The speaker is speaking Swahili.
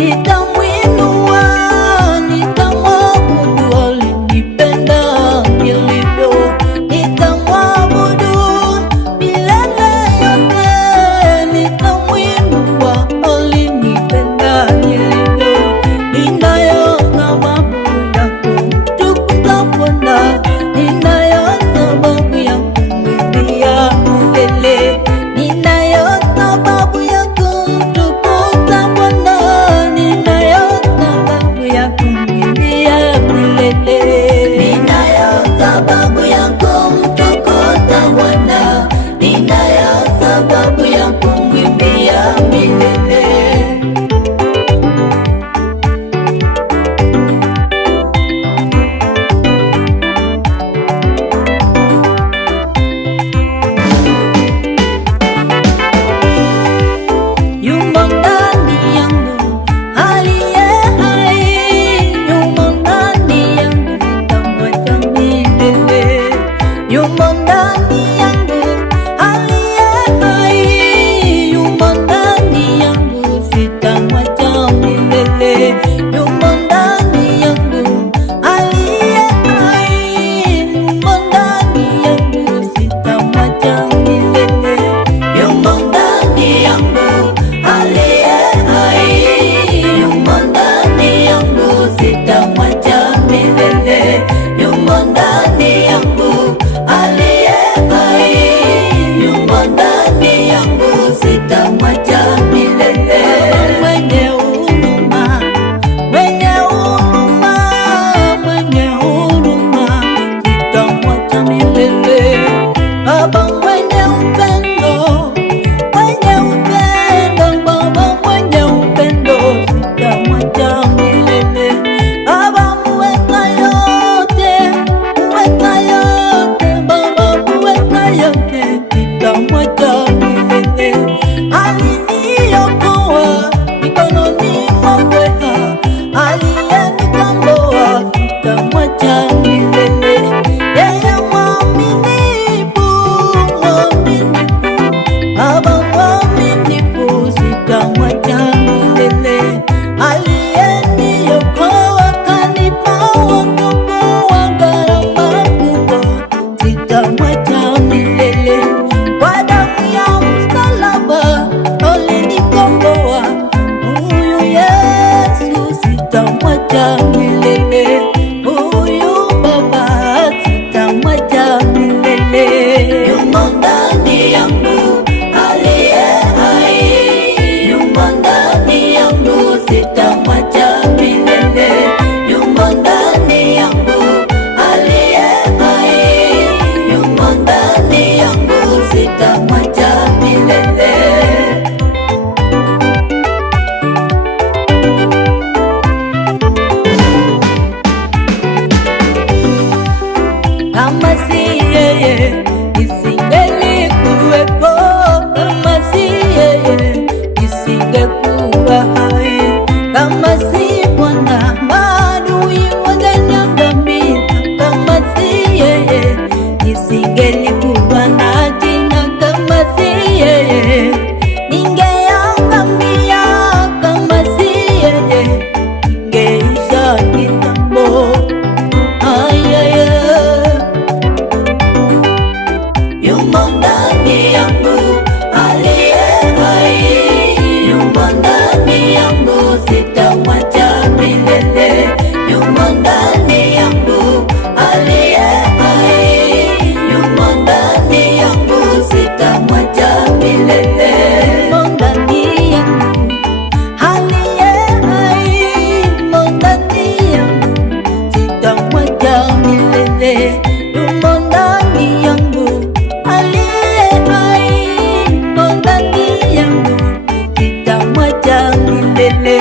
nitamwinua, nitamwabudu, alinipenda nilivyo, nitamwabudu milele yote, nitamwinua, alinipenda nilivyo. Ninayo sababu ya kumtukuza Bwana, ninayo sababu ya kumwimbia milele, ninayo sababu ya kumtukuza Bwana, ninayo sababu ya kumwimbia milele, ninayo sababu ya kumtukuza Bwana, ninayo sababu ya kumwimbia milele. Yumo ndani yangu aliye hai, yumo ndani yangu sitamwacha milele. Yumo ndani yangu aliye hai, yumo ndani yangu sitamwacha milele. Yumo ndani yangu aliye hai, yumo ndani yangu sitamwacha milele. Yumo ndani yangu aliye hai, yumo ndani yangu sitamwacha milele. Yumo ndani yangu aliye hai, yumo ndani yangu sitamwacha milele. Mwenye huruma, mwenye huruma, mwenye huruma, sitamwacha milele. Baba mwenye upendo, mwenye upendo, Baba mwenye upendo, sitamwacha milele. Baba muweza yote, muweza yote, Baba muweza yote, sitamwacha milele. Aliniokoa mikononi mwa mbweha, aliyenikomboa, sitamwacha milele. Yeye mwaminifu, mwaminifu, Baba mwaminifu, sitamwacha milele. Aliyeniokoa kanipa wokovu wa gharama kubwa, sitamwacha milele. Kwa damu ya msalaba alinikomboa, huyu Yesu sitamwacha milele. Huyu Baba sitamwacha milele. Yumo ndani yangu aliye hai, yumo ndani yangu sitamwacha milele. Yumo ndani yangu aliye hai, yumo ndani yangu sitamwacha milele. Kama si yeye nisingelikuwepo, kama si yeye nisingekuwa hai, kama si Bwana maadui wangeniangamiza, kama si yeye nisingelikuwa na jina, kama si yeye ningeangamia, kama si yeye ningeisha kitambo. Yumo ndani yangu aliye hai, yumo ndani yangu sitamwacha milele. Yumo ndani yangu aliye hai, yumo ndani yangu sitamwacha milele. Yumo ndani yangu aliye hai, yumo ndani yangu sitamwacha milele. Yumo ndani yangu aliye hai, yumo ndani yangu sitamwacha milele.